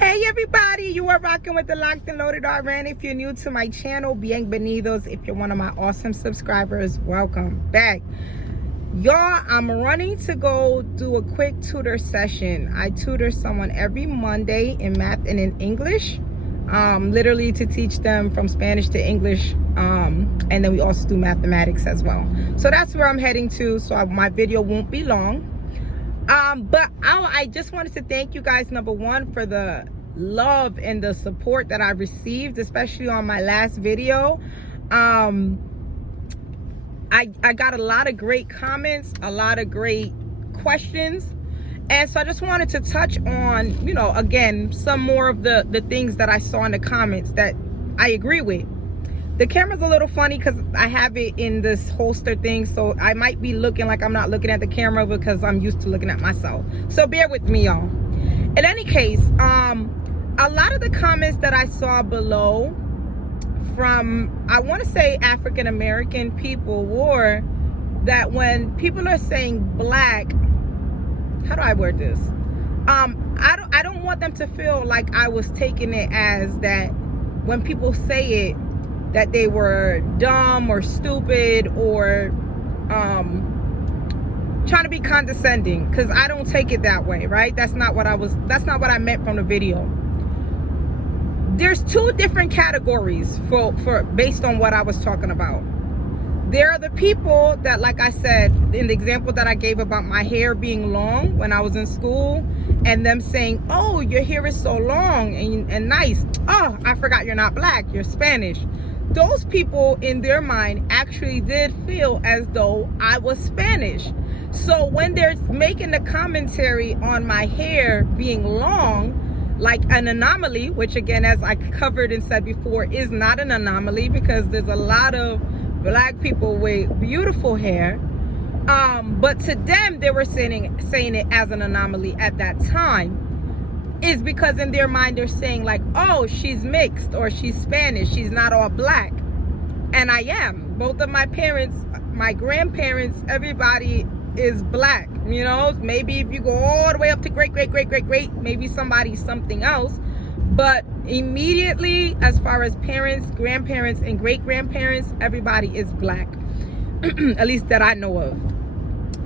Hey everybody, you are rocking with the Locked and Loaded RN. If you're new to my channel, bienvenidos. If you're one of my awesome subscribers, welcome back. Y'all, I'm running to go do a quick tutor session. I tutor someone every Monday in math and in English, literally to teach them from Spanish to English, and then we also do mathematics as well. So that's where I'm heading to, so my video won't be long. But I just wanted to thank you guys, number one, for the love and the support that I received, especially on my last video. I got a lot of great comments, a lot of great questions, and so I just wanted to touch on, you know, again, some more of the things that I saw in the comments that I agree with. The camera's a little funny because I have it in this holster thing, so I might be looking like I'm not looking at the camera because I'm used to looking at myself. So bear with me, y'all. In any case, a lot of the comments that I saw below from, I want to say, African American people were that when people are saying black, how do I word this? I don't want them to feel like I was taking it as that when people say it, that they were dumb or stupid or trying to be condescending, because I don't take it that way, right? That's not what I meant from the video. There's two different categories for based on what I was talking about. There are the people that, like I said in the example that I gave about my hair being long when I was in school, and them saying, oh, your hair is so long and nice. Oh, I forgot you're not black, you're Spanish. Those people in their mind actually did feel as though I was Spanish. So when they're making the commentary on my hair being long, like an anomaly, which again, as I covered and said before, is not an anomaly, because there's a lot of black people with beautiful hair. But to them, they were saying it as an anomaly at that time, is because in their mind they're saying like, oh, she's mixed or she's Spanish, she's not all black. And I am. Both of my parents, my grandparents, everybody is black, you know. Maybe if you go all the way up to great, maybe somebody's something else. But immediately, as far as parents, grandparents, and great-grandparents, everybody is black, at least that I know of.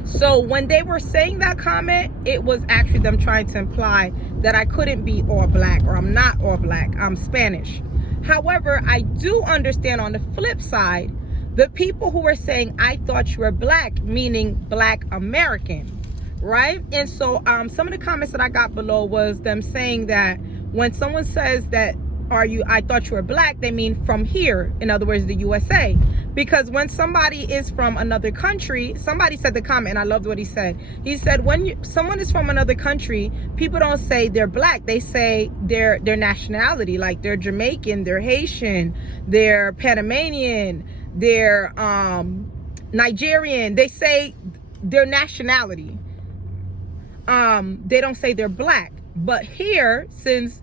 So when they were saying that comment, it was actually them trying to imply that I couldn't be all black, or I'm not all black, I'm Spanish. However, I do understand on the flip side, the people who were saying, I thought you were black, meaning black American, right? And so some of the comments that I got below was them saying that when someone says that, I thought you were black, they mean from here, in other words, the USA. Because when somebody is from another country, somebody said the comment, and I loved what he said. He said, when someone is from another country, people don't say they're black, they say their nationality, like they're Jamaican, they're Haitian, they're Panamanian, they're Nigerian. They say their nationality. They don't say they're black. But here, since,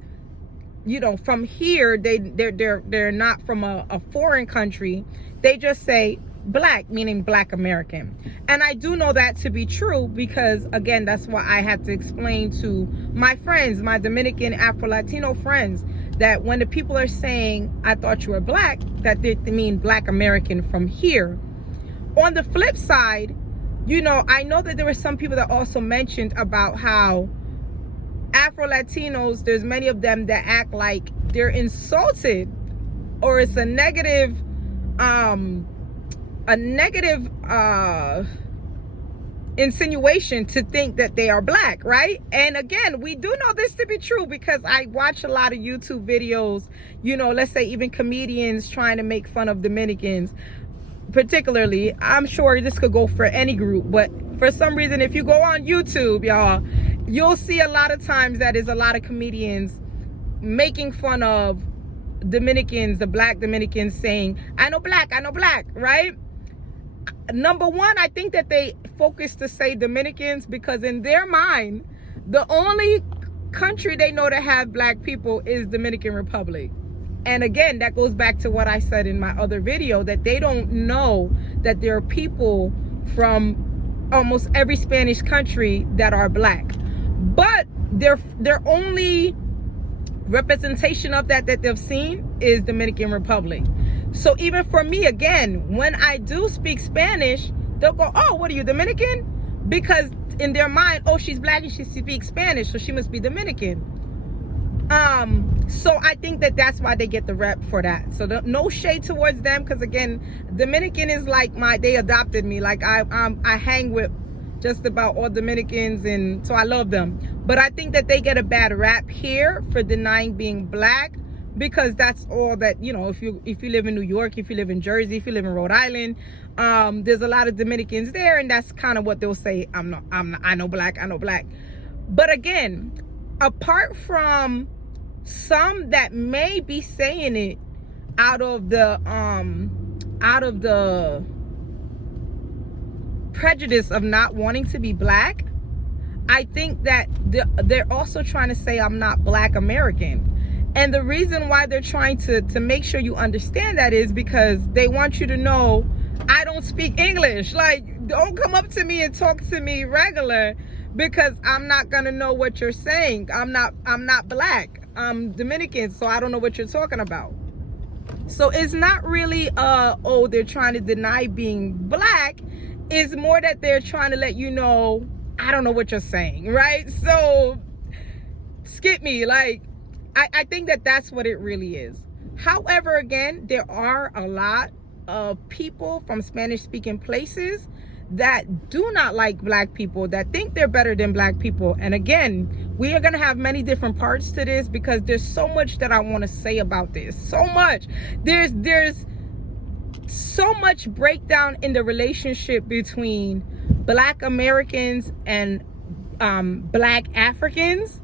you know, from here, they're not from a foreign country, they just say black, meaning black American. And I do know that to be true, because again, that's why I had to explain to my friends, my Dominican Afro-Latino friends, that when the people are saying I thought you were black, that they mean black American from here. On the flip side, you know, I know that there were some people that also mentioned about how Afro-Latinos, there's many of them that act like they're insulted, or it's a negative insinuation to think that they are black, right? And again, we do know this to be true, because I watch a lot of YouTube videos, you know, let's say even comedians trying to make fun of Dominicans. Particularly, I'm sure this could go for any group, but for some reason, if you go on YouTube, y'all, you'll see a lot of times that is a lot of comedians making fun of Dominicans, the black Dominicans, saying, I know black, right? Number one, I think that they focus to say Dominicans because in their mind, the only country they know to have black people is Dominican Republic. And again, that goes back to what I said in my other video, that they don't know that there are people from almost every Spanish country that are black. But their only representation of that they've seen is Dominican Republic. So even for me, again, when I do speak Spanish, they'll go, oh, what are you, Dominican? Because in their mind, oh, she's black and she speaks Spanish, so she must be Dominican. So I think that that's why they get the rep for that. So no shade towards them, because again, Dominican is like they adopted me. Like I hang with just about all Dominicans, and so I love them. But I think that they get a bad rap here for denying being black, because that's all that, you know, if you live in New York, if you live in Jersey, if you live in Rhode Island, there's a lot of Dominicans there, and that's kind of what they'll say. I know black. But again, apart from some that may be saying it out of the prejudice of not wanting to be black, I think that they're also trying to say I'm not black American. And the reason why they're trying to make sure you understand that is because they want you to know I don't speak English. Like, don't come up to me and talk to me regular, because I'm not gonna know what you're saying. I'm not black. I'm Dominican, so I don't know what you're talking about. So it's not really oh, they're trying to deny being black. It's more that they're trying to let you know I don't know what you're saying, right? So skip me. Like, I think that that's what it really is. However, again, there are a lot of people from Spanish speaking places that do not like black people, that think they're better than black people. And again, we are going to have many different parts to this, because there's so much that I want to say about this. So much. There's so much breakdown in the relationship between black Americans and black Africans.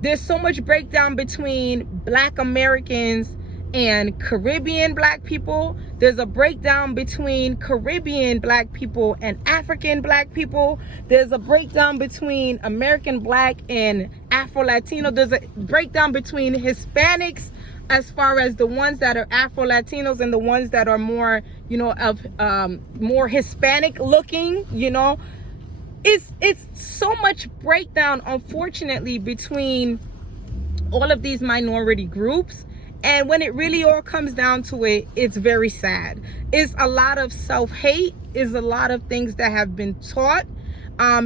There's so much breakdown between black Americans and Caribbean black people. There's a breakdown between Caribbean black people and African black people. There's a breakdown between American black and Afro-Latino. There's a breakdown between Hispanics, as far as the ones that are Afro-Latinos and the ones that are more, you know, of more Hispanic looking, you know. It's so much breakdown, unfortunately, between all of these minority groups. And when it really all comes down to it, it's very sad. It's a lot of self-hate, is a lot of things that have been taught.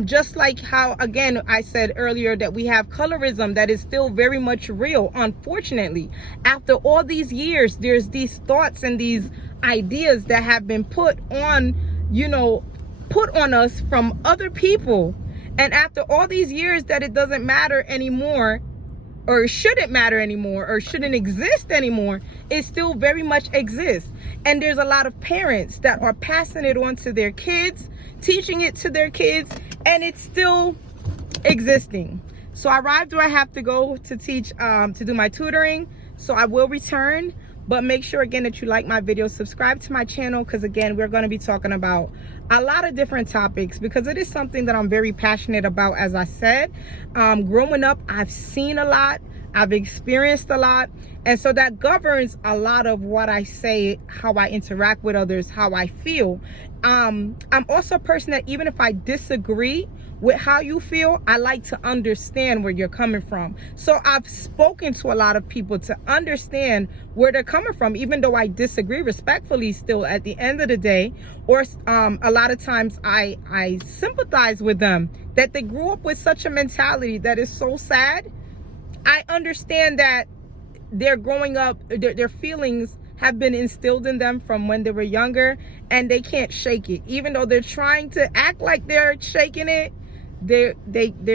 Just like how, again, I said earlier that we have colorism that is still very much real. Unfortunately, after all these years, there's these thoughts and these ideas that have been put on, you know, put on us from other people. And after all these years that it doesn't matter anymore, or shouldn't matter anymore, or shouldn't exist anymore, it still very much exists. And there's a lot of parents that are passing it on to their kids, teaching it to their kids, and it's still existing. So I arrived where I have to go to teach, to do my tutoring. So I will return, but make sure again that you like my video, subscribe to my channel, because again, we're going to be talking about a lot of different topics, because it is something that I'm very passionate about. As I said, growing up, I've seen a lot, I've experienced a lot, and so that governs a lot of what I say, how I interact with others, how I feel. I'm also a person that even if I disagree with how you feel, I like to understand where you're coming from. So I've spoken to a lot of people to understand where they're coming from, even though I disagree respectfully still at the end of the day. Or a lot of times I sympathize with them, that they grew up with such a mentality that is so sad. I understand that they're growing up, their feelings have been instilled in them from when they were younger, and they can't shake it. Even though they're trying to act like they're shaking it, they're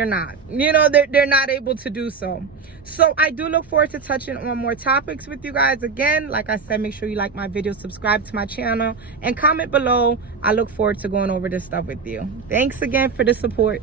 not, you know, they're not able to do so. So I do look forward to touching on more topics with you guys. Again, like I said, make sure you like my video, subscribe to my channel, and comment below. I look forward to going over this stuff with you. Thanks again for the support.